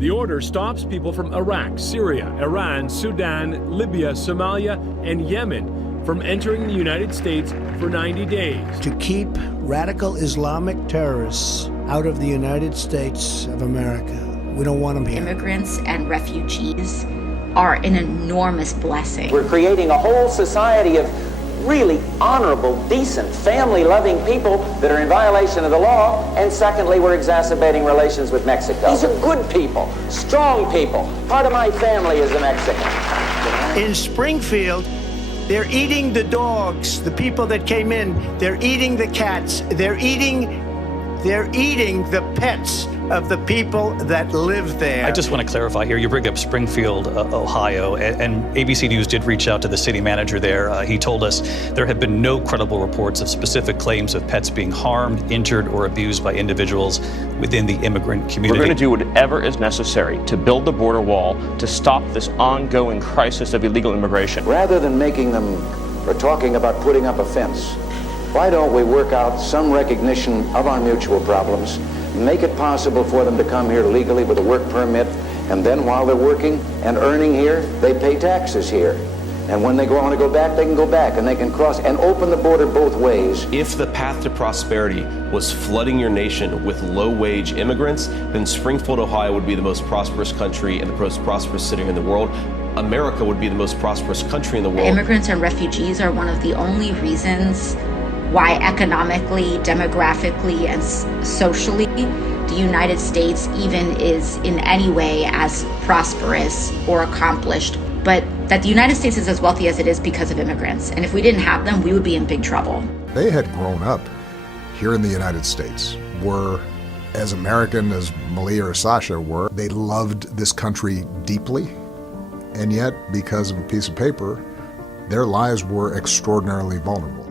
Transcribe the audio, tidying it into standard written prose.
The order stops people from Iraq, Syria, Iran, Sudan, Libya, Somalia, and Yemen from entering the United States for 90 days. To keep radical Islamic terrorists out of the United States of America. We don't want them here. Immigrants and refugees are an enormous blessing. We're creating a whole society of really honorable, decent, family-loving people that are in violation of the law, and secondly, we're exacerbating relations with Mexico. These are good people, strong people. Part of my family is a Mexican. In Springfield, they're eating the dogs, the people that came in. They're eating the cats. They're eating the pets of the people that live there. I just want to clarify here, you bring up Springfield, Ohio, and ABC News did reach out to the city manager there. He told us there have been no credible reports of specific claims of pets being harmed, injured, or abused by individuals within the immigrant community. We're going to do whatever is necessary to build the border wall to stop this ongoing crisis of illegal immigration. Rather than making them or talking about putting up a fence, why don't we work out some recognition of our mutual problems, make it possible for them to come here legally with a work permit, and then while they're working and earning here, they pay taxes here. And when they want to go back, they can go back, and they can cross and open the border both ways. If the path to prosperity was flooding your nation with low-wage immigrants, then Springfield, Ohio would be the most prosperous country and the most prosperous city in the world. America would be the most prosperous country in the world. Immigrants and refugees are one of the only reasons why economically, demographically, and socially the United States even is in any way as prosperous or accomplished, but that the United States is as wealthy as it is because of immigrants. And if we didn't have them, we would be in big trouble. They had grown up here in the United States, were as American as Malia or Sasha were. They loved this country deeply, and yet, because of a piece of paper, their lives were extraordinarily vulnerable.